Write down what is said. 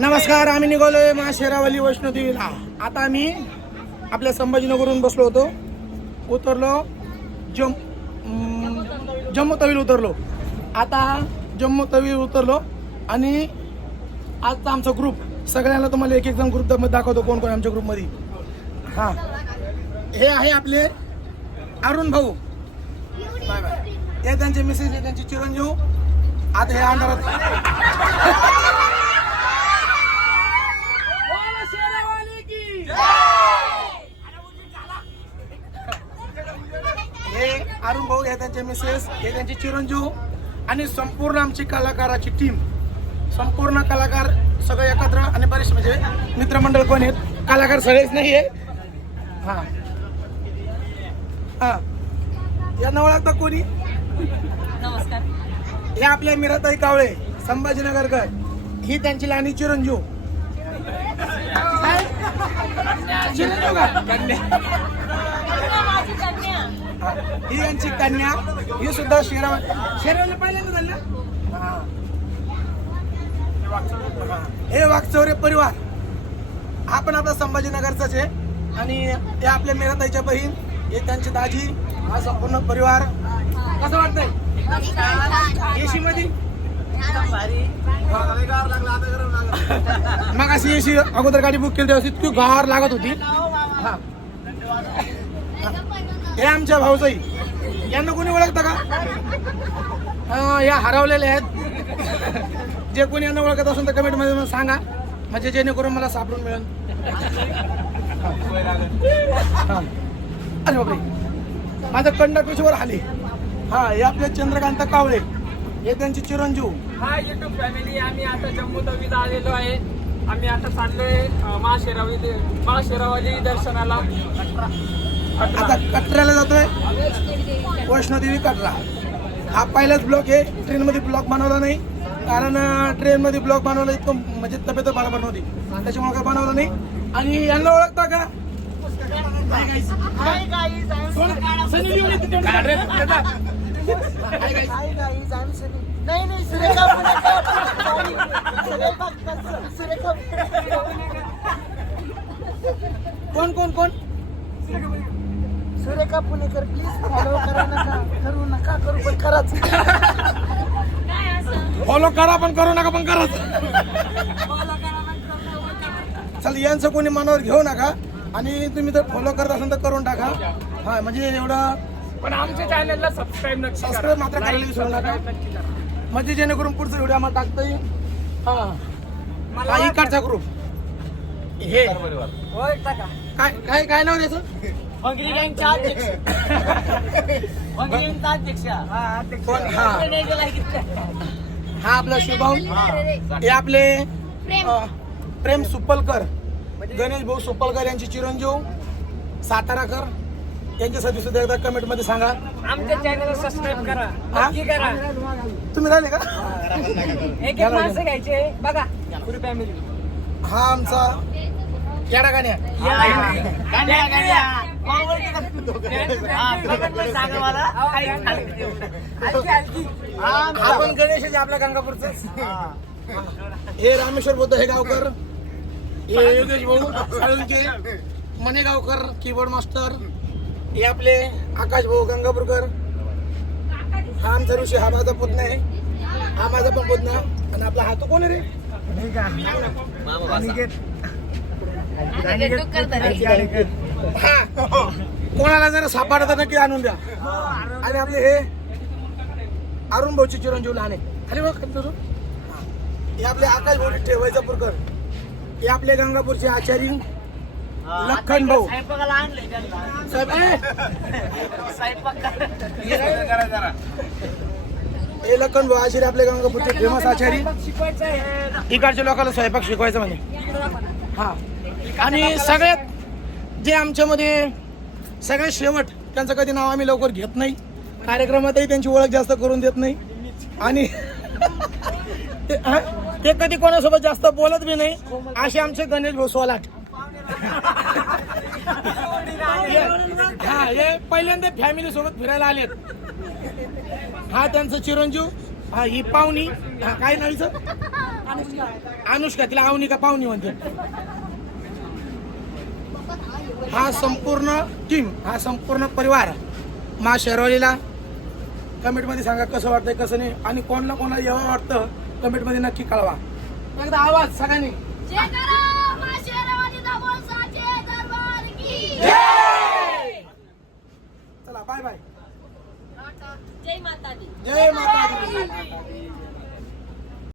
नमस्कार, आम्ही निघालोय महाशेरावली वैष्णोदेवीला. आता आम्ही आपल्या संभाजीनगरहून बसलो होतो, उतरलो जम्मू तवीला उतरलो. आता जम्मू तवीला उतरलो आणि आजचा आमचा ग्रुप सगळ्यांना तुम्हाला एक एक जण ग्रुप दाखवतो कोण कोण आमच्या ग्रुपमध्ये. हां, हे आहे आपले अरुण भाऊ, हे त्यांचे मिसेस, हे त्यांचे चिरंजीव. आता हे अंधारात हे अरुण भाऊ, हे त्यांचे मिसेस, हे त्यांचे चिरंजीव आणि संपूर्ण आमची कलाकाराची टीम, संपूर्ण कलाकार सगळे एकत्र आणि बरेच म्हणजे मित्रमंडळ कोण आहेत, कलाकार सगळेच नाही आहे. हां हां, यांना ओळखता कोणी? नमस्कार. हे आपले मीराताई कावळे, संभाजीनगरकर. ही त्यांची लहानी चिरंजीव. चिरंजीव का? ही यांची कन्या. ही सुद्धा शेरावला पहिल्यांदा झाली ना. हे वागचौरे परिवार हा पण आपला संभाजीनगरचाच आहे. आणि हे आपल्या मीराताईच्या बहीण, हे त्यांची दाजी, हा संपूर्ण परिवार. कसं वाटतंय एसी मध्ये? मग अशी एसी अगोदर गाडी बुक केली तेव्हा इतकी गार लागत होती. हा, हे आमच्या भाऊजाई, यांना कोणी ओळखतं का? या हरवलेले आहेत. जे कोणी यांना ओळखत असेल तर कमेंट मध्ये सांगा, म्हणजे जेणेकरून मला सापडून मिळेल. अरे बापरे, माझं कंडक्टरवर आले. हा, हे आपले चंद्रकांत कावळे, हे त्यांची चिरंजीव. हा युट्यूब फॅमिली, आम्ही आता जम्मू तवीला आलेलो आहे. आम्ही आता चाललोय महाशेरावली दर्शनाला. आता कटऱ्याला जातोय, वैष्णोदेवी कटरा. हा पहिलाच ब्लॉक आहे. ट्रेनमध्ये ब्लॉक बनवला नाही, कारण ट्रेनमध्ये ब्लॉक बनवला इतकं म्हणजे तब्येत बरोबर नव्हती, त्याच्यामुळे काय बनवलं नाही. आणि यांना ओळखता का? कोण कोण कोण? सुरेखा पुणेकर. प्लीज फॉलो करा, नका करू, नका करू पण खरंच. फॉलो करा पण करू नका पण करा. चल, यांचं कोणी मनावर घेऊ नका. आणि तुम्ही जर फॉलो करत असाल तर करून टाका. हा, म्हणजे एवढं. पण आमच्या चॅनलला सबस्क्राईब मात्र करायला विसरू नका, म्हणजे जेणेकरून पुढचा व्हिडिओ आम्हाला टाकता येईल. हा, इकडचा ग्रुप. हे काय काय काय नाव त्याचं? कोण? हा आपला शुभम. हे आपले प्रेम सुपलकर, गणेश भाऊ सुपलकर यांची चिरंजीव, साताराकर. यांच्यासाठी सुद्धा एकदा कमेंट मध्ये सांगा. आमच्या चॅनलला सबस्क्राईब करा, नक्की करा. तुम्ही राहिले का? एक एक माणसं घ्यायचे बघा, पुरी फॅमिली. हा आमचा येडा गाण्या. हा पण गणेश आहे आपल्या गंगापूरचा. हे रामेश्वर बुद्ध हे गावकर, हे योगेश भाऊ साळुंके मनेगावकर कीबोर्ड मास्टर. हे आपले आकाश भाऊ गंगापूरकर. हा आमचा ऋषी, हा माझा पुतणा आहे, हा माझा पण पुतणा. आणि आपला हात कोण आहे रे? हा, कोणाला जरा सापडा तर नक्की आणून द्या. आणि आपले हे अरुण भाऊची चिरंजीव लहान आहे. अरे बघ, हे आपले आकाश भाऊ वैजापूरकर. हे आपले गंगापूरचे आचार्य लखन भाऊ. हे लखन भाऊ आचार्य आपले गंगापूरचे फेमस आचार्य. इकडच्या लोकांना स्वयंपाक शिकवायचा म्हणे. हा, आणि सगळ्यात जे आमच्यामध्ये सगळ्यात शेवट, त्यांचं कधी नाव आम्ही लवकर घेत नाही, कार्यक्रमातही त्यांची ओळख जास्त करून देत नाही. आणि ते कधी कोणासोबत जास्त बोलत बी नाही, असे आमचे गणेश भाऊ सोलाट. हा, हे पहिल्यांदा फॅमिली सोबत फिरायला आलेत. हा त्यांचं चिरंजीव हा ही पाहुणी, हा काय नाव अनुष्का, तिला अवनिका पाहुणी म्हणते. हा संपूर्ण टीम, हा संपूर्ण परिवार मा शेरवालीला कमेंट मध्ये सांगा कसं वाटतंय कसं नाही, आणि कोणाला यावं वाटतं कमेंट मध्ये नक्की कळवा. एकदा आवाज सगळ्यांनी. जय करा मा शेरावाली दरबार की जय.